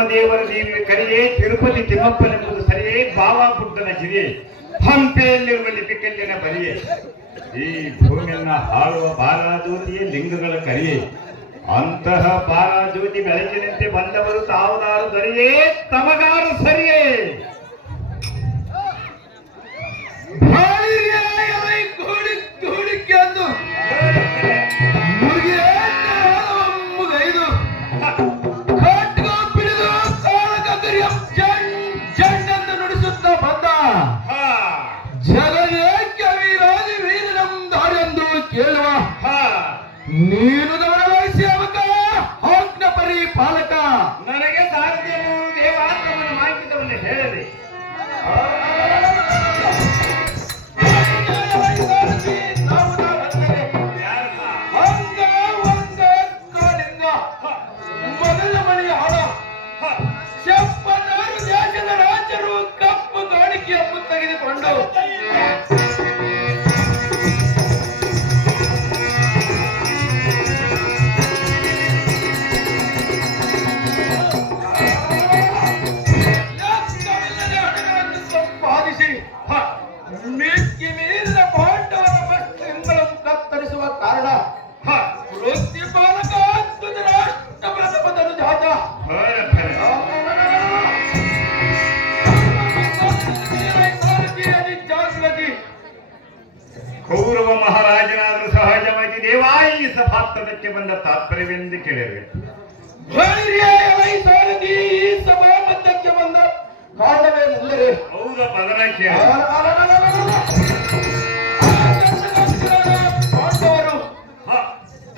ಬ್ರಹ್ಮದೇವರ ದೇವಿಯ ಕರೆಯೇ, ತಿರುಪತಿ ತಿಮ್ಮಪ್ಪನೆಂಬುದು ಸರಿಯೇ, ಬಾವಾ ಬುದ್ಧನ ಗಿರಿಯೇ, ಹಂಪೆಯಲ್ಲಿರುವ ಲಿಪಿಕಲ್ಲಿನ ಬರಿಯೇ, ಈ ಭೂಮಿಯನ್ನ ಆಳುವ ಬಾಲಾಜ್ಯೋತಿಯೇ, ಲಿಂಗಗಳ ಕರಿಯೇ, ಅಂತಹ ಬಾಲಾಜ್ಯೋತಿ ಬೆಳಕಿನಂತೆ ಬಂದವರು ತಾವುದಾರು ದರಿಯೇ, ತಮಗಾರು ಸರಿಯೇ. ನೀನು ಸೇವಕ ಹೋಗ್ನ ಪರಿಪಾಲಕ ನನಗೆ ಸಾಧ್ಯನು ದೇವಾತ್ಮನ ಮಾಹಿತವನ್ನು ಹೇಳದೆ ಮೊದಲ ಮನೆಯ ಹಣ ಶಪ್ಪನಾರು ದೇಶದ ರಾಜರು ಕಪ್ಪು ಕಾಣಿಕೆಯನ್ನು ತೆಗೆದುಕೊಂಡು ಕೌರವ ಮಹಾರಾಜನಾದರೂ ಸಹಜವಾಗಿ ದೇವಾಯಿ ಸಭಾತ್ಮಕ್ಕೆ ಬಂದ ತಾತ್ಪರ್ಯವೆಂದು ಕೇಳಿರುವೆ. ಸಭಾಮಂದಕ್ಕೆ ಬಂದ ಕಾರಣವೇನಿಲ್ಲರೆ ಹೌದಾ ಬದಲಾಯಿಸಿ ಪಾಂಡವರು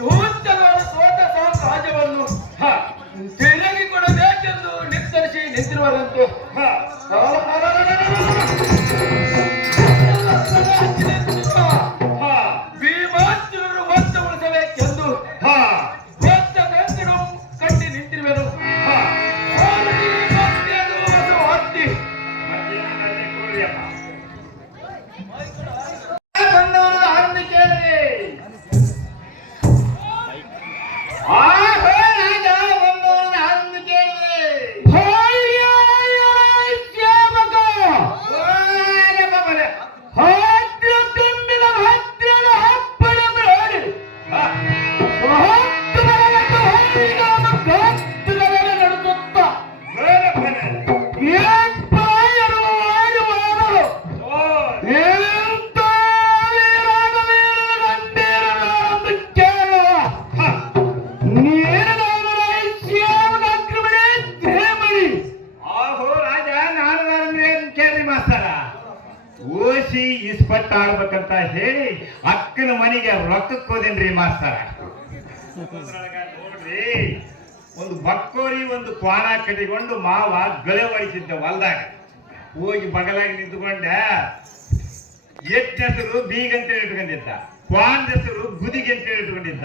ಧೂರ್ತವಾದ ಸೋತ ಸಾಮ್ರಾಜ್ಯವನ್ನು ತಿರುಗಿ ಕೊಡಬೇಕೆಂದು ನಿರ್ಧರಿಸಿ ನಿಂತಿರುವರಂತೆ. ಭೀಮಾರ್ಜುನರು ಒತ್ತ ಉಳಿಸಬೇಕೆಂದು ಒತ್ತ ಕಂಕಣ ಕಟ್ಟಿ ನಿಂತಿರುವೆನು. ಹತ್ತಿ ಓಸಿ ಇಸ್ಪಟ್ ಆಡ್ಬೇಕಂತ ಹೇಳಿ ಅಕ್ಕನ ಮನೆಗೆ ರೊಕ್ಕಕ್ಕೆ ಹೋದೇನ್ರಿ ಮಾಸ್ತರ. ನೋಡ್ರಿ, ಒಂದು ಬಕ್ಕೋರಿ ಒಂದು ಕ್ವಾಣ ಕಟ್ಟಿಕೊಂಡು ಮಾವ ಗಳೆ ಹೊಡಿತಿದ್ದ ಹೊಲ್ದಾಗ. ಹೋಗಿ ಬಗಲಾಗಿ ನಿಂತ್ಕೊಂಡ ಎಷ್ಟ ಹೆಸರು ಬೀಗ ಅಂತ ಇಟ್ಕೊಂಡಿದ್ದ, ಕ್ವಾನ್ ಹೆಸರು ಗುದಿಗೆ ಅಂತ ಇಟ್ಕೊಂಡಿದ್ದ,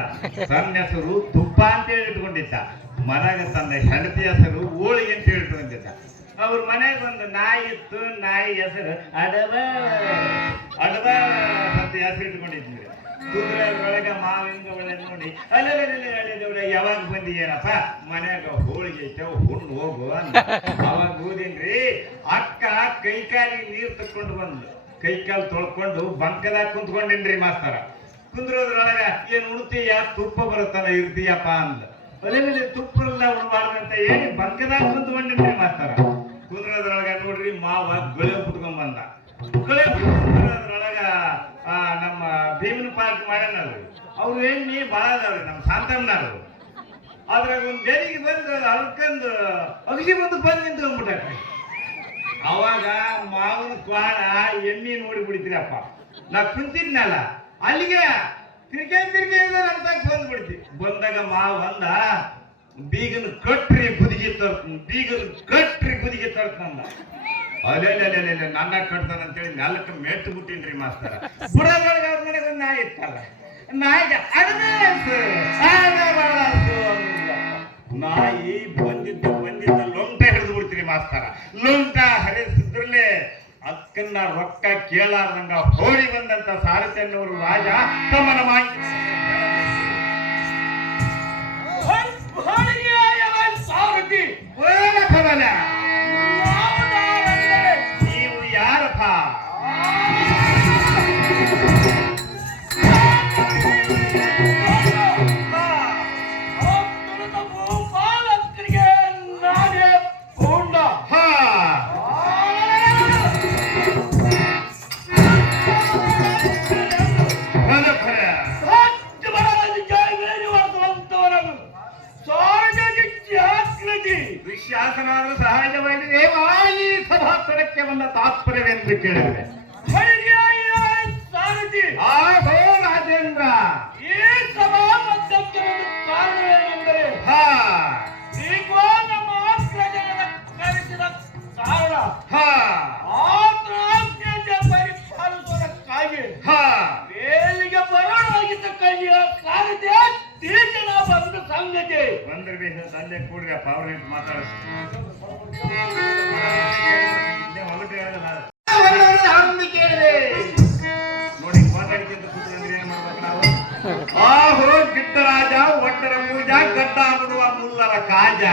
ತನ್ನ ಹೆಸರು ತುಪ್ಪ ಅಂತ ಇಟ್ಕೊಂಡಿದ್ದ, ಮನೆಗೆ ತನ್ನ ಹೆಂಡತಿ ಹೆಸರು ಓಳಿಗೆ ಅಂತ ಇಟ್ಕೊಂಡಿದ್ದ. ಅವ್ರ ಮನೆಗೆ ಒಂದು ನಾಯಿ ಇತ್ತು, ನಾಯಿ ಹೆಸರು ಅಡವ ಅಡವ ಅಂತ ಹೆಸರು ಇಟ್ಕೊಂಡಿದ್ವಿ. ಕುದುರೆಯೊಳಗ ಮಾವಿನ ಒಳ್ಳೆ ನೋಡಿ ಅಲ್ಲ ಯಾವಾಗ ಬಂದಿಯೇನಪ್ಪ ಮನ್ಯಾಗ ಹೋಳಿಗೆ ಐತೆ ಹುಣ್ಣು ಹೋಗು ಅಂತ ಅವಾಗ ಓದಿನ್ರಿ. ಅಕ್ಕ ಕೈಕಾಲಿಗೆ ನೀರು ತಕ್ಕೊಂಡು ಬಂದು ಕೈಕಾಲು ತೊಳ್ಕೊಂಡು ಬಂಕದಾಗ ಕುಂತ್ಕೊಂಡಿನ್ರಿ ಮಾಸ್ತರ. ಕುಂದ್ರೋದ್ರೊಳಗ ಏನ್ ಉಣ್ತೀಯ, ತುಪ್ಪ ಬರುತ್ತಲ್ಲ ಇರ್ತೀಯಪ್ಪ ಅಂದ. ಅಲ್ಲೇ ತುಪ್ಪಲ್ಲ ಉಣ್ಬಾರ್ದಂತ ಹೇಳಿ ಬಂಕದಾಗ ಕುಂತ್ಕೊಂಡಿನ್ರಿ ಮಾಸ್ತರ. ಕುಂದ್ರೋದ್ರೊಳಗ ನೋಡ್ರಿ ಮಾವ ಗಳೆ ಬಿಟ್ಕೊಂಡ್ ಬಂದ. ಗಳೆ ಬಿಟ್ಕೊಂಡ್ರೊಳಗ ನಮ್ಮ ಭೀಮನ ಪಾರ್ಕ್ ಮಾಡ್ಯಾನಲ್ರಿ, ಅವ್ರು ಎಣ್ಣಿ ಭಾಳ ಅದಾವ್ರಿ ನಮ್ಮ ಶಾಂತಮ್ಮನವ್ರು. ಅದ್ರಾಗ ಒಂದು ಬೆಳಿಗ್ಗೆ ಬಂದು ಅಳ್ಕಂದು ಅಗಸಿ ಬಂದು ನಿಂತ್ಕೊಂಡ್ಬಿಟ್ಟಾಕ್ರಿ. ಅವಾಗ ಮಾವನ ಕ್ವಾಣ ಎಮ್ಮಿ ನೋಡಿ ಬಿಡ್ತೀರಪ್ಪ. ನಾ ಕುಂತಿದ್ನಲ್ಲ ಅಲ್ಲಿಗೆ ತಿರ್ಗೇ ಅಂತ ಬಂದ್ಬಿಡ್ತಿ. ಬಂದಾಗ ಮಾವ ಅಂದ, ಬೀಗನ ಕಟ್ರಿ ಗುದಿಗೆ ತರ್ತಂದ, ಬೀಗನ ಕಟ್ರಿ ಗುದಿಗೆ ತರ್ತಂದ. ಅಲ್ಲೇ ನನ್ನ ಕಟ್ತಾನ ಅಂತೇಳಿ ನಾಲ್ಕು ಮೆಟ್ಟು ಬಿಟ್ಟಿನ್ರಿ ಮಾಸ್ತರ. ಬುಡದೊಳಗೆ ಅವ್ರ ಮನೆಗೆ ಒಂದು ನಾಯಿ ಇತ್ತಲ್ಲ, ನಾಯಿಗೆ ನಾಯಿ ಬಂದಿದ್ದ ಲೊಂಟ ಹಿಡಿದು ಬಿಡ್ತೀರಿ ಮಾಸ್ತರ. ಲೊಂಟ ಹರಿಸಿದ್ರಲ್ಲೇ ಅಕ್ಕನ್ನ ರೊಕ್ಕ ಕೇಳಾರ್ದಂಗ ಹೋಳಿ ಬಂದಂತ ಸಾರಥಿಯನ್ನವರು ರಾಜ ತಮ್ಮನ ಮಾಹಿತಿ ಸಾರಥಿ ಬಲ ಯಾವುದಾರೆಂದರೆ ನೀವು ಯಾರಪ್ಪ? ಬಾಲಕರಿಗೆ ನಾನೇ ಪೂರ್ಣ. ಹಾ ಬಲ ಬಲ. ದುಶ್ಯಾಸನಾದರೂ ಸಹಜವಾಗಿ ದೇವಾಯಿ ಸಭಾಸ್ಥಳಕ್ಕೆ ಬಂದ ತಾತ್ಪರ್ಯವೆಂದು ಕೇಳಿದೆ. ಆಗೋ ರಾಜೇಂದ್ರ. ಈ ಸಭಾ ಮಧ್ಯಕ್ಕೆ ಒಂದು ಕಾರಣವೇನೆಂದರೆ ಹಾ ಈಗ ನಮ್ಮ ಅಗ್ರಜನ ಕರೆಸಿದ ಕಾರಣ ಹಾ ಆಜ್ಞೆಯನ್ನು ಪರಿಪಾಲಿಸುವುದಕ್ಕಾಗಿ ಹಾ ಬೇಲಿಗೆ ಬರಲಾಗಿದ್ದ ಕೈಯ ಸಾರಥಿ ತೀರ್ಚನ ಬಂದ ಸಂಗತಿ ಬಂದ್ರೆ ಸಂಜೆ ಕೂಡ್ರಪ್ಪ ಅವ್ರ ಮಾತಾಡಿಸ್ತೀನಿ. ನೋಡಿ ಮಾತಾಡ್ಕೊಂತ ಕೂತ್ಕೊಂಡ್ರೆ ಏನ್ ಮಾಡ್ಬೇಕು ನಾವು? ಆಹೋ ಗಿಡ್ಡರಾಜ ಒಟ್ಟರ ಪೂಜಾ ಗಡ್ಡ ಬಿಡುವ ಮುಲ್ಲರ ಕಾಜ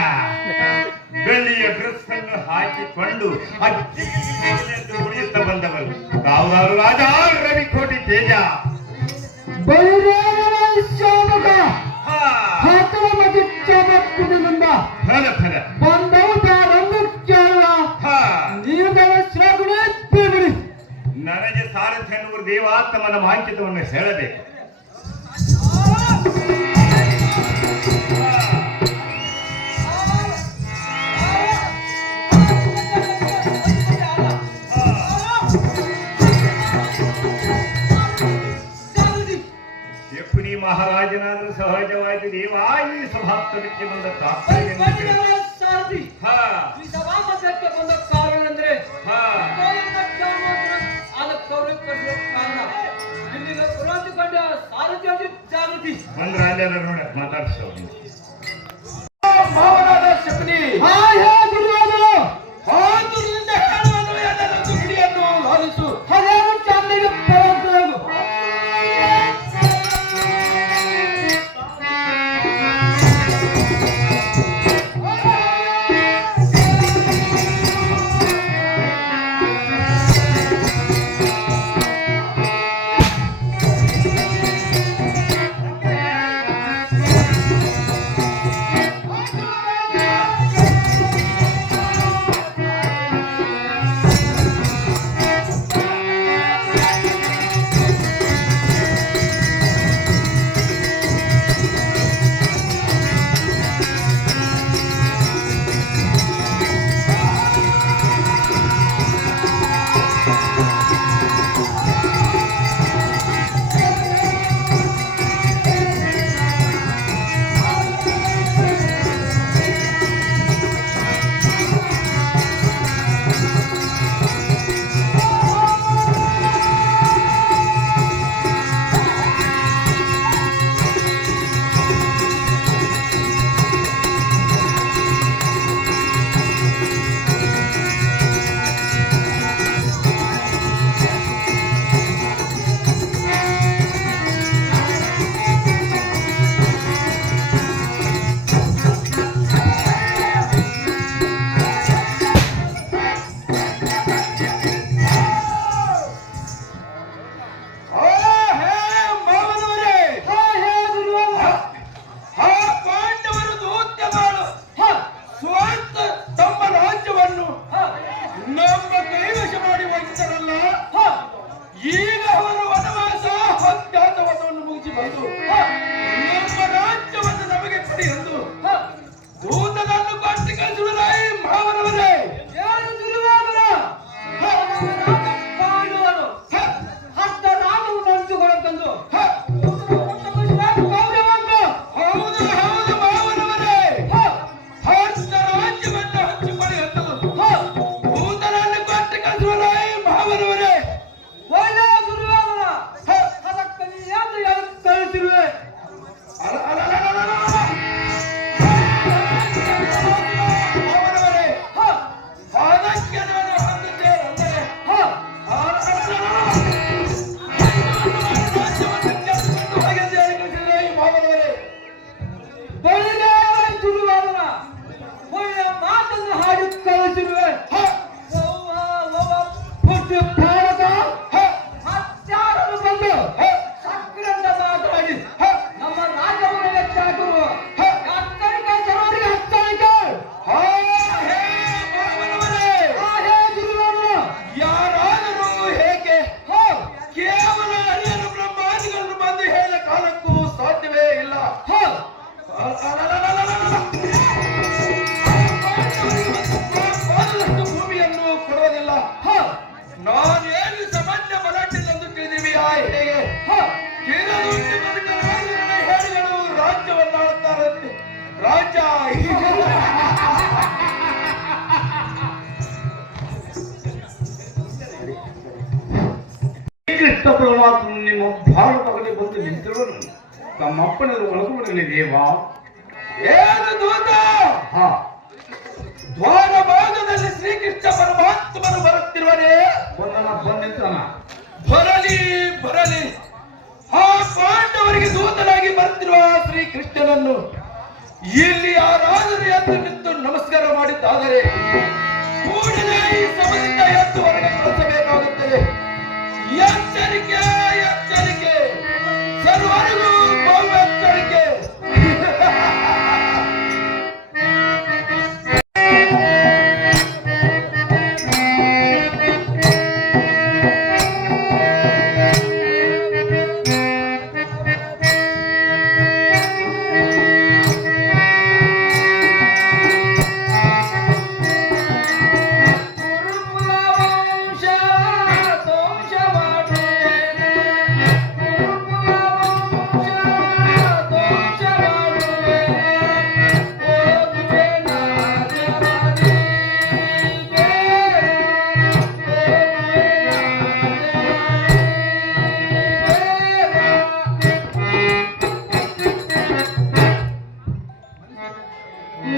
ಬೆಳ್ಳಿಯ ಡ್ರೆಸ್ ಅನ್ನು ಹಾಕಿಕೊಂಡು ಅಜ್ಜಿಗೆ ಉಳಿಯುತ್ತಾ ಬಂದವರು ಕಾವಲಾರು ರಾಜ ರವಿಕೋಟಿ ತೇಜ. ಹಾ ಫಲ ಫಲ ಹಾ ನನಗೆ ಸಾರಥಿ ಎನ್ನುವ ದೇವಾತ್ಮನ ಮಾಂಕಿತವನ್ನು ಹೇಳಬೇಕು. ಯಪ್ಪುನಿ ಮಹಾರಾಜನಾದರೂ ಸಹಜವಾಗಿ ದೇವಾಯಿ ಸಭಾಸ್ಥಳಕ್ಕೆ ಬಂದ ಸಾರಥಿ ಹಾ ಈ ಸಭಾ ಮಧ್ಯಕ್ಕೆ ಬಂದ ಕಾರಣವೆಂದರೆ ಹಾ ಕಾರಣ ಇಲ್ಲಿಗೆ ಬರೋದುಕೊಂಡ ಸಾರಥಿ ಜಾಗೃತಿ ಬಂದ್ರ ಅಲ್ಲೆಲ್ಲ ನೋಡ ಮಾತಾಡ್ಸೋ ಭಾವನಾದ ಶಕ್ತಿ ಆತುರದಿಂದ ಹೇಳುವನು ಎಲ್ಲರದ್ದು ನುಡಿಯನ್ನು ಲಾಲಿಸು ಹಲವು ಚಾಂದಿಗೆ ಪರವಾಗು ಅದಕ್ಕೆ ನೀ ಏನು ಕಳಿಸಿರುವೆ ಕೃಷ್ಣ ಪರಮಾತ್ಮ ನಿಮ್ಮ ಬಾಳ ಪಗಲಿ ಬಂದು ನಿಂತಿರುವನು ತಮ್ಮಪ್ಪನ ಒಳಗುಡಲಿ ದೇವ. ಏನು ದೂತ? ಹಾ, ದ್ವಾರ ಭಾಗದಲ್ಲಿ ಶ್ರೀಕೃಷ್ಣ ಪರಮಾತ್ಮನು ಬರುತ್ತಿರುವನೇ? ಬಂದಿದ್ದಾನ. ಬರಲಿ ಬರಲಿ. ಆ ಪಾಂಡವರಿಗೆ ದೂತನಾಗಿ ಬರ್ತಿರುವ ಶ್ರೀಕೃಷ್ಣನನ್ನು ಇಲ್ಲಿ ಆ ರಾಜರು ಎದ್ದು ನಿಂತು ನಮಸ್ಕಾರ ಮಾಡಿದ್ದಾದರೆ ಕೂಡಲೇ ಈ ಸಮದಿಂದ ಎದ್ದು ಹೊರಗೆ ಕಳಿಸಬೇಕಾಗುತ್ತದೆ. ಎಚ್ಚರಿಕೆ ಎಚ್ಚರಿಕೆ, ಸರ್ವರಿಗೂ ಬಹು ಎಚ್ಚರಿಕೆ.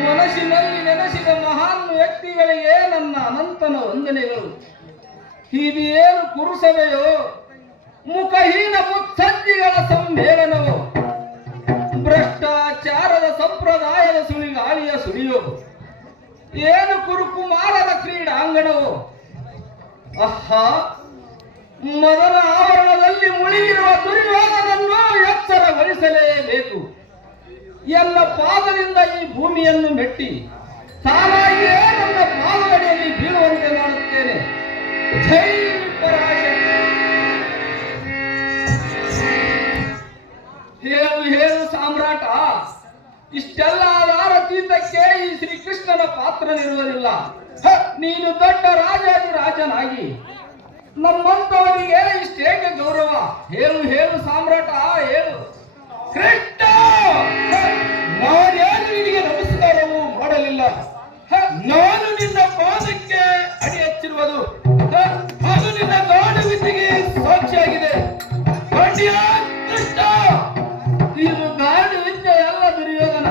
ಮನಸ್ಸಿನಲ್ಲಿ ನೆನೆಸಿದ ಮಹಾನ್ ವ್ಯಕ್ತಿಗಳಿಗೆ ನನ್ನ ಅನಂತನ ವಂದನೆಗಳು. ಇದೇನು ಕುರುಸಭೆಯೋ, ಮುಖಹೀನ ಮುತ್ಸದ್ದಿಗಳ ಸಮ್ಮೇಳನವೋ, ಭ್ರಷ್ಟಾಚಾರದ ಸಂಪ್ರದಾಯದ ಸುಳಿಗಾಳಿಯ ಸುಳಿಯೋ, ಏನು ಕುರುಕುಮಾರರ ಕ್ರೀಡಾಂಗಣವೋ. ಅಹಾ, ಮದನ ಆವರಣದಲ್ಲಿ ಮುಳುಗಿರುವ ದುರ್ಯೋಧನನ್ನು ಎಚ್ಚರಗೊಳಿಸಲೇಬೇಕು. ಎಲ್ಲ ಪಾದದಿಂದ ಈ ಭೂಮಿಯನ್ನು ಮೆಟ್ಟಿ ತಾನಾಗಿಯೇ ನನ್ನ ಪಾದದಡಿಯಲ್ಲಿ ಬೀಳುವಂತೆ ಮಾಡುತ್ತೇನೆ. ಜೈ ಪರಾಶಕ್ತಿ. ಹೇಳು ಸಾಮ್ರಾಟ, ಇಷ್ಟೆಲ್ಲ ಆಧಾರತೀತಕ್ಕೆ ಈ ಶ್ರೀಕೃಷ್ಣನ ಪಾತ್ರನಿರುವುದಿಲ್ಲ. ನೀನು ದೊಡ್ಡ ರಾಜನಾಗಿ ನಮ್ಮಂತವರಿಗೆ ಇಷ್ಟೇಕೆ ಗೌರವ? ಹೇಳು ಸಾಮ್ರಾಟ, ಹೇಳು. ಕೃಷ್ಣ, ನಾನೇನು ನಿನಗೆ ನಮಸ್ಕಾರವೂ ಮಾಡಲಿಲ್ಲ. ನಾನು ನಿನ್ನ ಪಾದಕ್ಕೆ ಅಡಿ ಹಚ್ಚಿರುವುದು ಅದು ನಿನ್ನ ಗಾಢ ವಿದ್ಯೆಗೆ ಸಾಕ್ಷಿಯಾಗಿದೆ. ಪಾಂಡ್ಯ ಕೃಷ್ಣ, ಇದು ಗಾಢ ವಿದ್ಯೆ ಎಲ್ಲ ದುರ್ಯೋಧನ.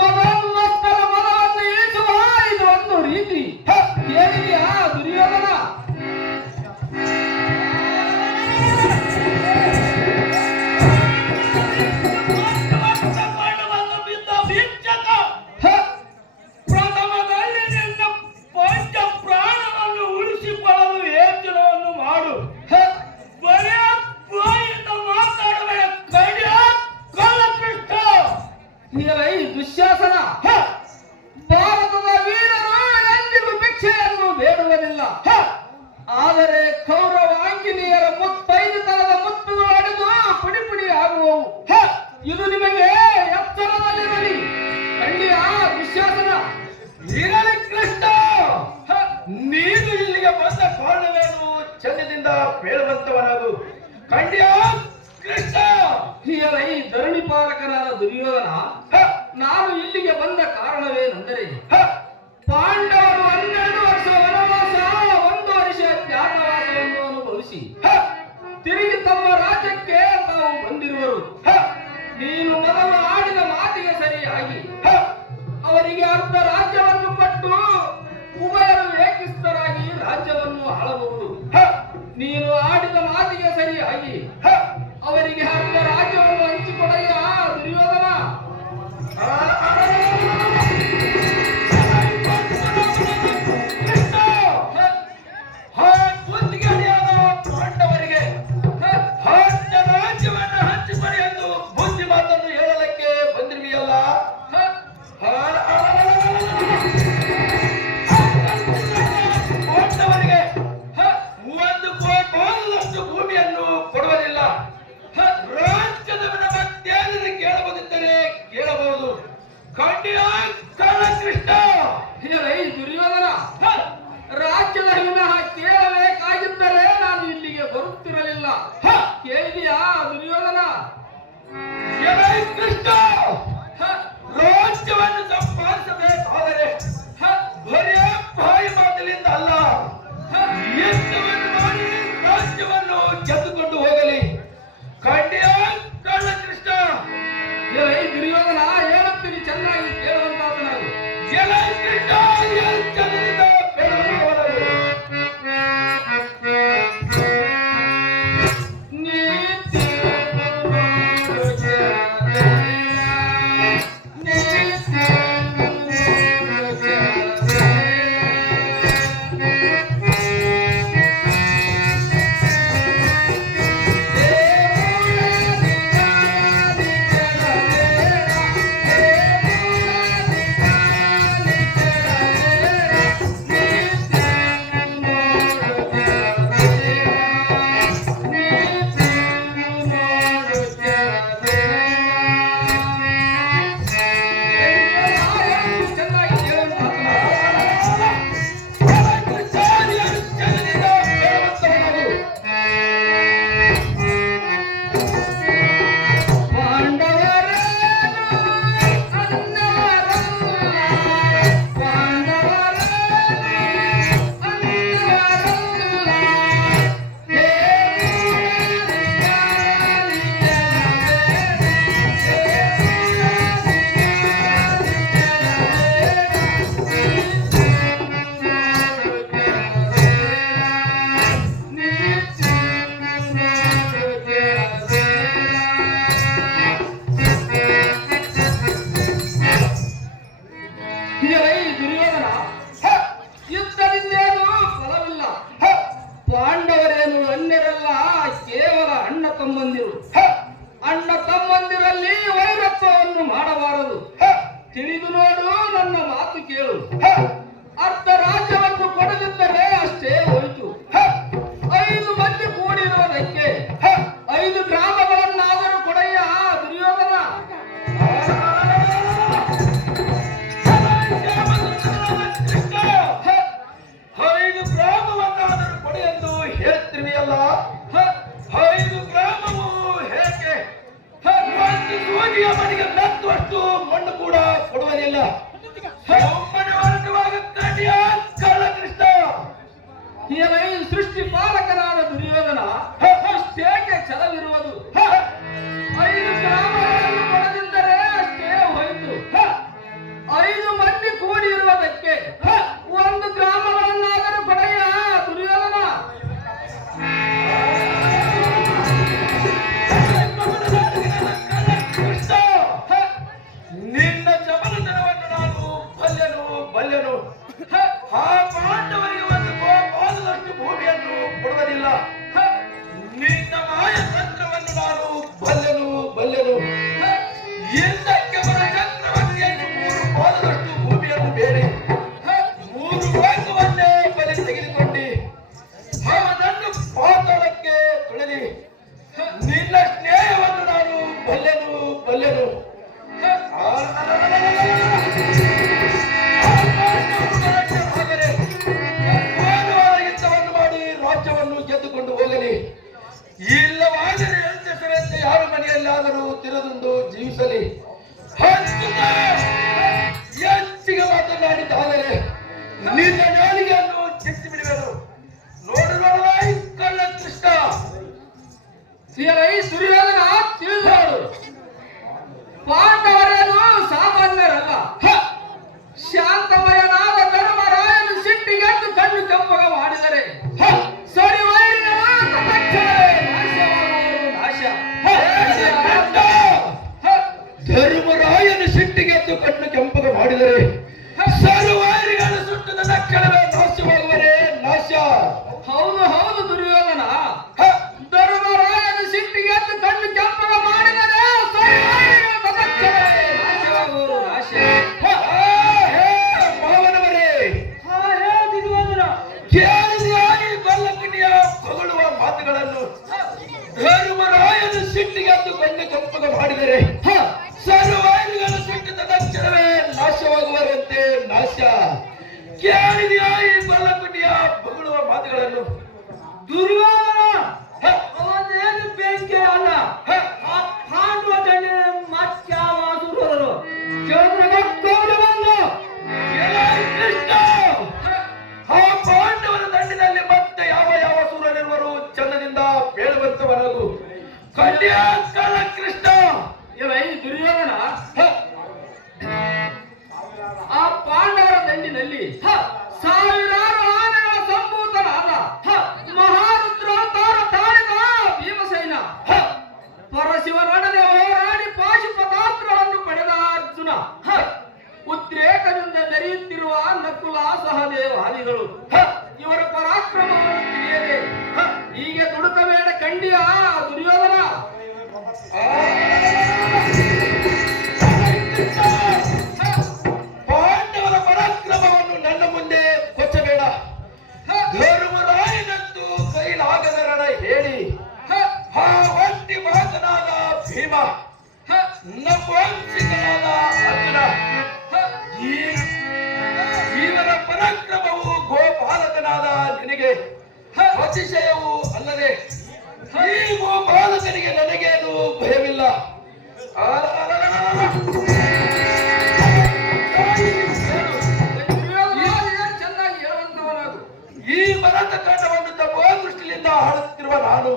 ಮಗನೊತ್ತರ ಮನವನ್ನು ಇಳಿಸುವ ಇದು ಒಂದು ರೀತಿ. ಕೇಳಿದೆಯಾ ದುರ್ಯೋಧನ? ಪ್ರಥಮದಲ್ಲಿ ನಿನ್ನ ಪಂಚ ಪ್ರಾಣವನ್ನು ಉಳಿಸಿಕೊಳ್ಳಲು ಯೋಚನೆಯನ್ನು ಮಾಡು. ಬರೇ ಬಾಯಿಂದ ಮಾತಾಡಬೇಡ. ಕಡಿಯ ಕೃಷ್ಣ. ಈ ದುಶ್ಯಾಸನ, ಭಾರತದ ವೀರರು ಎಂದಿಗೂ ಭಿಕ್ಷೆಯನ್ನು ಬೇಡುವುದಿಲ್ಲ. ಆದರೆ ಕೌರವಾಂಗಿನಿಯರ ಮುತ್ತೈದುತನದ ಮುತ್ತುಗಳು ಅಡಿದು ಪುಡಿ ಪುಡಿ ಆಗುವವು. ಇದು ನಿಮಗೆ ಎಚ್ಚರದಲ್ಲಿರಲಿ. ಖಂಡಿಯ ದುಶ್ಯಾಸನ. ಇರಲಿ ಕೃಷ್ಣ, ನೀನು ಇಲ್ಲಿಗೆ ಬಂದ ಕಾರಣವೇನು ಚಂದದಿಂದ ಬೇಡುವಂತವನಾಗು. ಖಂಡಿಯ ಕೃಷ್ಣ. ಈ ಧರಣಿ ಪಾಲಕನಾದ ದುರ್ಯೋಧನ, ನಾನು ಇಲ್ಲಿಗೆ ಬಂದ ಕಾರಣವೇನೆಂದರೆ ಪಾಂಡವರು 12 ವರ್ಷ ವನವಾಸ, 1 ವರ್ಷ ತ್ಯಾಗವಾಸವನ್ನು ಅನುಭವಿಸಿ ತಿರುಗಿ ತಮ್ಮ ರಾಜ್ಯಕ್ಕೆ ತಾವು ಬಂದಿರುವರು. ನೀನು ಮೊದಲು ಆಡಿದ ಮಾತಿಗೆ ಸರಿಯಾಗಿ ಅವರಿಗೆ ಅರ್ಧ ರಾಜ್ಯವನ್ನು ಕೊಟ್ಟು ಉಭಯರು ಏಕಿಸ್ತರಾಗಿ ರಾಜ್ಯವನ್ನು ಆಳಬಹುದು. ನೀನು ಆಡಿದ ಮಾತಿಗೆ ಸರಿಯಾಗಿ ಅವರಿಗೆ ಅರ್ಧ ರಾಜ್ಯವನ್ನು ಹಂಚಿಕೊಡೆಯ ದುರ್ಯೋಧನ. ಪಾಂಡವರಿಗೆ ಅರ್ಧ ರಾಜ್ಯವನ್ನು ಹಂಚಿಕೊಡಿ ಎಂದು ಬುದ್ಧಿ ಮಾತನ್ನು ಹೇಳಲಿಕ್ಕೆ ಬಂದಿರುವಿಯಲ್ಲ. ಪಾಂಡವರಿಗೆ 1 ಕೋಟಿ ಭೂಮಿಯನ್ನು ಕೊಡುವುದಿಲ್ಲ. ತಮ್ಮಂದಿರು. ಹ, ಅಣ್ಣ ತಮ್ಮಂದಿರಲ್ಲಿ ವೈರತ್ವವನ್ನು ಮಾಡಬಾರದು. ಹ, ತಿಳಿದು ನೋಡು, ನನ್ನ ಮಾತು ಕೇಳು. ಹ, ಅರ್ಧ ರಾಜ್ಯವನ್ನು ಕೊಡದಿದ್ದರೆ ಅಷ್ಟೇ ಹೋಯಿತು. ಹ, 5 ಮಂದಿ ಕೂಡಿರುವುದಕ್ಕೆ ಹ. 5 ಗ್ರಾಮಗಳನ್ನಾದರೂ ಕೊಡಯ್ಯ ದುರ್ಯೋಧನ. ಕೃಷ್ಣ, ಹ, 5 ಗ್ರಾಮವನ್ನಾದರೂ ಕೊಡಿ ಎಂದು ಹೇಳ್ತಿರುವೆಯಲ್ಲ. ಹ, 5 ಗ್ರಾಮವು ಹೇಗೆ? ಹ, ಒಂದು ಸೂಜಿಯ ಮನೆಗೆ ಮೆತ್ತುವಷ್ಟು ಮಣ್ಣು ಕೂಡ ಕೊಡುವುದಿಲ್ಲ. ಒಮ್ಮನೆ ಹೊರಟುವಾಗುತ್ತಾನೆಯಾ ಕಾಳ ಕೃಷ್ಣ? ಈ ಸೃಷ್ಟಿ ಪಾಲಕನಾದ ದುರ್ಯೋಧನ ಇಷ್ಟೇಕೆ ಛಲವಿರುವುದು? 5 ಗ್ರಾಮಗಳನ್ನು ಕೊಡದಿದ್ದರೆ ಅಷ್ಟೇ ಹೋಯಿತು. 5 ಮಂದಿ ಕೂಡಿರುವುದಕ್ಕೆ 1 ಗ್ರಾಮಗಳನ್ನಾದರೂ ಕೊಡಯ್ಯ ದುರ್ಯೋಧನ. ಕೃಷ್ಣ, ನಿನ್ನ ಚಪಲತನವನ್ನು ನಾನು ಬಲ್ಲೆನು. ಆ ಪಾಂಡವರಿಗೆ ಒಂದು ಗೋಪಾಲದಷ್ಟು ಭೂಮಿಯನ್ನು ಕೊಡುವುದಿಲ್ಲ. ನಿನ್ನ ಮಾಯತಂತ್ರವನ್ನು ನಾನು ಬಲ್ಲೆನು. ಹಿಂದಕ್ಕೆ ಬರ ಚಕ್ರವರ್ತಿಯನ್ನು 3 ಪಾದದಷ್ಟು ಭೂಮಿಯನ್ನು ಬೇರೆ 3 ಲೋಕವನ್ನೇ ಬಲಿ ತೆಗೆದುಕೊಂಡು ಅವನನ್ನು ಪಾತಾಳಕ್ಕೆ ತುಳಿದಿ ನಿನ್ನ ಸ್ನೇಹವನ್ನು ನಾನು ಬಲ್ಲೆನು. ಯುದ್ಧವನ್ನು ಮಾಡಿ ರಾಜ್ಯವನ್ನು ಗೆದ್ದುಕೊಂಡು ಹೋಗಲಿ. ಇಲ್ಲವಾದರೆ ಹೆಸರಂತೆ ಯಾರ ಮನೆಯಲ್ಲಾದರೂ ತಿರದುಂಡು ಜೀವಿಸಲಿ. ಹೆಚ್ಚಿಗೆ ಮಾತನಾಡಿದ್ದಾದರೆ ನಿನ್ನ ನಾಲಿಗೆಯನ್ನು ಕಿತ್ತು ಬಿಡುವೆನು. ನೋಡು ಕಳ್ಳ ಕೃಷ್ಣ. ದುರ್ಯೋಧನ ತಿಳಿದು ನೋಡು, ಪಾಂಡವರೇನು ಸಾಮಾನ್ಯರಲ್ಲ. ಶಾಂತಮಯನಾದ ಧರ್ಮರಾಯನು ಸಿಟ್ಟಿಗೆದ್ದು ಕಣ್ಣು ಕೆಂಪಗ ಮಾಡಿದರೆ ಸರಿವೈರಿಗಳು ತಕ್ಷಣವೇ ನಾಶವಾಗುವರು. ಧರ್ಮರಾಯನು ಸಿಟ್ಟಿಗೆದ್ದು ಕಣ್ಣು ಕೆಂಪಗ ಮಾಡಿದರೆ ಸರ್ವೈರಿಗಳು ಸುಟ್ಟದ ತಕ್ಷಣವೇ ನಾಶವಾಗುವರೇ ನಾಶ. ಹೌದು ದುರ್ಯೋಧನ, ಧರ್ಮರಾಯನು ಸಿಟ್ಟಿಗೆದ್ದು ಕಣ್ಣು ಕೆಂಪಗ ಮಾಡಿದರೆ ಸರಿವೈರಿಗಳು ತಕ್ಷಣವೇ ನಾಶವಾಗುವರು. ಮಾವನವರೇ, ಕೇಳಿದೆಯಾಗಿ ಬಲ್ಲಕಿನಿಯ ಹೊಗಳುವ ಮಾತುಗಳನ್ನು. ಧರ್ಮರಾಯನು ಸಿಟ್ಟಿಗೆದ್ದು ಕಣ್ಣು ಕೆಂಪಗ ಮಾಡಿದರೆ ಸರ್ವೈರಿಗಳು ಸಿಟ್ಟಿದ ತಕ್ಷಣವೇ ನಾಶವಾಗುವರಂತೆ ನಾಶ. ಕೇಳಿದೆಯಾಗಿ ಬಲ್ಲಕಿನಿಯ ಹೊಗಳುವ ಮಾತುಗಳನ್ನು. ದುರ್ಯೋಧನ ಅವನೇನು ಬೆಂಕಿ ಅಲ್ಲ, ಆ ಪಾಂಡವ ದಂಡಿನ ಮತ್ಯಾವಾಸುರರು ಚಂದ್ರಗೌಡ ಬಂದು ಕೃಷ್ಣ, ಆ ಪಾಂಡವರ ದಂಡಿನಲ್ಲಿ ಮತ್ತೆ ಯಾವ ಸೂರನಿರುವರು ಚಂದದಿಂದ ಬೇಳುವಂತವನದು ಕನ್ಯಾಕಳ ಕೃಷ್ಣ. ದುರ್ಯೋಧನ, ಆ ಪಾಂಡವರ ದಂಡಿನಲ್ಲಿ ಸಾವಿರಾರು ಆನೆಗಳ ಸಂಭೂತನಾದ ಮಹಾರುದ್ರಾವತಾರ ತಾಳಿದ ಭೀಮಸೇನ, ಪರಶಿವನೊಡನೆ ಹೋರಾಡಿ ಪಾಶುಪತಾಸ್ತ್ರವನ್ನು ಪಡೆದ ಅರ್ಜುನ, ಉದ್ರೇಕದಿಂದ ಮೆರೆಯುತ್ತಿರುವ ನಕುಲ ಸಹದೇವಾದಿಗಳು ಇವರ ಪರಾಕ್ರಮವನ್ನು ತಿಳಿಯದೆ ಹೀಗೆ ದುಡುಕಬೇಡ ಕಂಡಿಯ ದುರ್ಯೋಧನ. ಪಾಂಡವರ ಪರಾಕ್ರಮವನ್ನು ನನ್ನ ಮುಂದೆ ಕೊಚ್ಚಬೇಡ. ಧರ್ಮರಾಯನಂತೂ ಕೈಲಾಗದರಣ ಹೇಳಿ ಆ ಒಂಟಿ ಮಾತನಾದ ಭೀಮ, ನಪುಂಸಕನಾದ ಅರ್ಜುನ, ಇವರ ಪರಾಕ್ರಮವು ಗೋಪಾಲಕನಾದ ನಿನಗೆ ಅತಿಶಯವೂ ಅಲ್ಲದೆ ಈ ಗೋಪಾಲಕನಿಗೆ ನನಗೇನು ಭಯವಿಲ್ಲ. ಚೆನ್ನಾಗಿ ಹೇಳುವಂತವನಾಗು. ಈ ಭರತ ಖಂಡವನ್ನು ತಪ್ಪೋ ದೃಷ್ಟಿಯಿಂದ ಆಡುತ್ತಿರುವ ನಾನು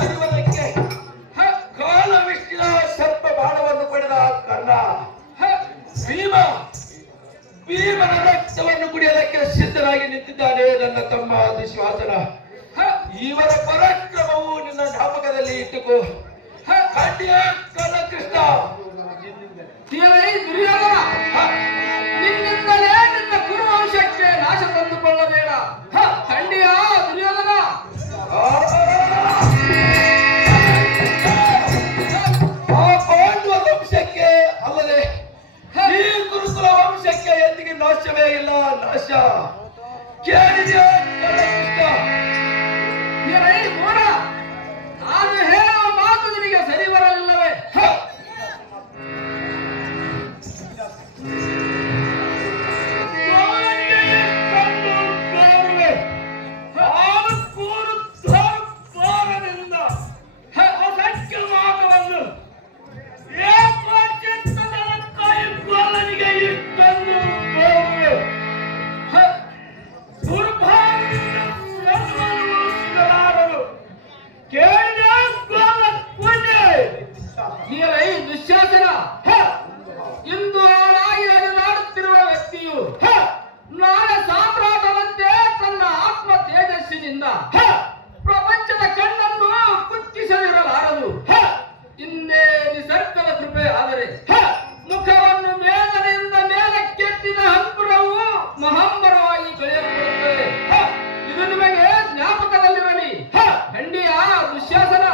ಅರಿವದಕ್ಕೆ ಕಾಲವಿಷ್ಟಿನ ಸರ್ಪ ಬಾಣವನ್ನು ಪಡೆದ ಕರ್ಣ ಭೀಮನ ರಕ್ತವನ್ನು ಕುಡಿಯೋದಕ್ಕೆ ಸಿದ್ಧನಾಗಿ ನಿಂತಿದ್ದಾನೆ ನನ್ನ ತಮ್ಮ ದುಶ್ವಾಸನ. ಇವರ ಪರಾಕ್ರಮವು ನಿನ್ನ ಜ್ಞಾಪಕದಲ್ಲಿ ಇಟ್ಟುಕೋ. ಕೃಷ್ಣ, ದುರ್ಯೋಧನ, ನಿನ್ನಿಂದಲೇ ನಿನ್ನ ಕುರುವಂಶಕ್ಕೆ ನಾಶ ತಂದುಕೊಳ್ಳಬೇಡ. ಖಂಡಿಯ ಎಲ್ಲ ನಾಶ. ಕೇಳಿದ್ಯಾ ಕೃಷ್ಣ? ಏ ಮೂಢ, ನಾನು ಹೇಳುವ ಮಾತು ನಿನಗೆ ಸರಿ ಬರಲಿಲ್ಲವೇ? ದುಶ್ಯಾಸನ, ಇಂದು ನಾಯಿ ಹರಿದಾಡುತ್ತಿರುವ ವ್ಯಕ್ತಿಯು ನಾಳೆ ಸಾಮ್ರಾಟವಂತೆ ತನ್ನ ಆತ್ಮ ತೇಜಸ್ಸಿನಿಂದ ಪ್ರಪಂಚದ ಕಣ್ಣನ್ನು ಕುಚ್ಚಿಸಲಿರಲಾರದು. ಹಿಂದೆ ನಿಸರ್ಗದ ಕೃಪೆ ಆದರೆ ಮುಖವನ್ನು ಮೇಲನೆಯಿಂದ ಮೇಲಕ್ಕೆತ್ತಿದ ಅಂಕುರವು ಮಹಂಬರವಾಗಿ ಬೆಳೆಯಲ್ಪಡುತ್ತದೆ. ಇದು ನಿಮಗೆ ಜ್ಞಾಪಕದಲ್ಲಿರಲಿ. ಖಂಡಿಯ ದುಶ್ಯಾಸನ.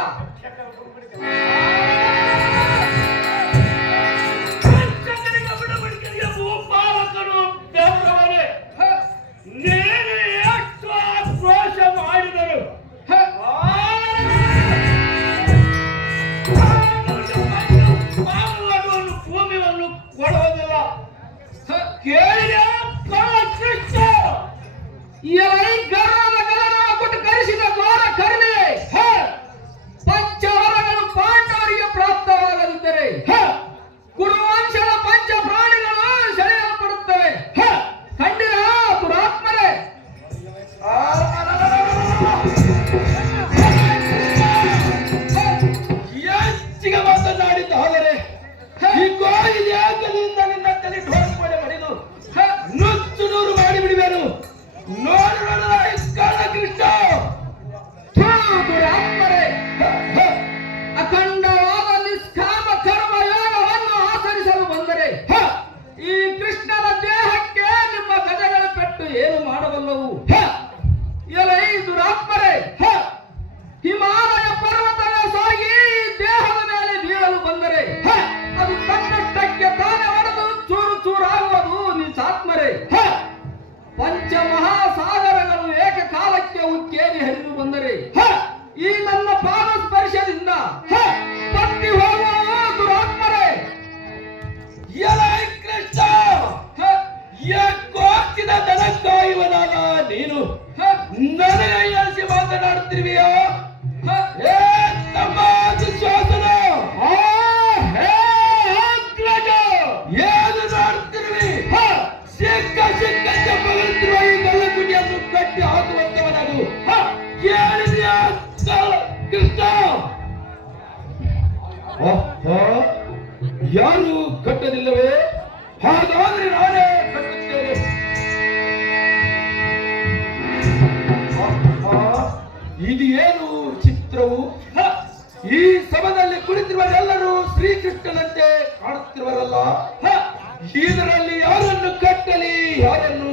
ಕೊಟ್ಟು ಕರೆಸಿದ ಘೋರ ಕರ್ಮೆ ಪಂಚವರಗಳು ಪಾಂಡವರಿಗೆ ಪ್ರಾಪ್ತವಾಗದಿದ್ದರೆ ಕುರುವಂಶದ ಪಂಚ ಪ್ರಾಣಿಗಳು ಸೆಳೆಯಲ್ಪಡುತ್ತವೆ. ಖಂಡಿತ ದುರಾತ್ಮರೇ, ಹೆಚ್ಚಿಗೆ ಮಾತನಾಡಿದ್ದಾದರೆ ಈ ಗೋಯಿಲ್ ಯಾಕಲಿಂದ ನಿನ್ನ ತಲೆ ಢೋಲ್ಪಡೆ ಮಾಡಿದು ನುಚ್ಚು ನೂರು ಮಾಡಿಬಿಡುವೆನು. ನೋಡೋಣ ಕೃಷ್ಣ. ದುರಾತ್ಮರೇ, ಅಖಂಡವಾದ ನಿಷ್ಕಾಮ ಕರ್ಮ ಯೋಗವನ್ನು ಆಚರಿಸಲು ಬಂದರೆ ಈ ಕೃಷ್ಣನ ದೇಹಕ್ಕೆ ನಿಮ್ಮ ಗದಗಳ ಪೆಟ್ಟು ಏನು ಮಾಡಬಲ್ಲವು? ಎಲೈ ದುರಾತ್ಮರೇ, ಹಿಮಾಲಯ ಪರ್ವತದ ಸಾಗಿ ದೇಹದ ಮೇಲೆ ಬೀಳಲು ಬಂದರೆ ಅದು ತನ್ನಷ್ಟಕ್ಕೆ ತಾನೇ ಹೊಡೆದು ಚೂರು ಚೂರಾಗುವುದು ನಿಸಾತ್ಮರೇ. ಪಂಚಮಹಾಸಾಗರಗಳು ಏಕಕಾಲಕ್ಕೆ ಉಕ್ಕೇರಿ ಹರಿದು ಬಂದರೆ ಈ ನನ್ನ ಪಾದ ಸ್ಪರ್ಶದಿಂದ ಪತ್ತಿ ಹೋಗುವ ದುರಾತ್ಮರೇ. ಎಲೈ ಕೃಷ್ಣ, ಯಾಕೋಚಿದ ದನ ಕಾಯುವನಾದ ನೀನು ನನಗೆ ಎಳಿಸಿ ಮಾತನಾಡುತ್ತಿರುವೆಯಾ? ತಮ್ಮ ದುಶ್ಯಾಸನ, ಏನು ಮಾಡುತ್ತಿರುವೆ? ಸಿಕ್ಕ ಸಿಕ್ಕ ಚಪ್ಪಲಿರುವ ಈ ಗಲ್ಲಗುಡಿಯನ್ನು ಕಟ್ಟಿ ಹಾಕುವಂತವನದು ಕೇಳಿದ್ಯಾ ಕೃಷ್ಣ? ಯಾರು ಕಟ್ಟದಿಲ್ಲವೇ? ಹಾಗಾದ್ರೆ ನಾನೇ ಕಟ್ಟುತ್ತೇನೆ. ಇದು ಏನು ಚಿತ್ರವು? ಈ ಸಭದಲ್ಲಿ ಕುಳಿತಿರುವರೆಲ್ಲರೂ ಶ್ರೀಕೃಷ್ಣನಂತೆ ಕಾಣುತ್ತಿರುವರಲ್ಲ. ಇದರಲ್ಲಿ ಯಾರನ್ನು ಕಟ್ಟಲಿ, ಯಾರನ್ನು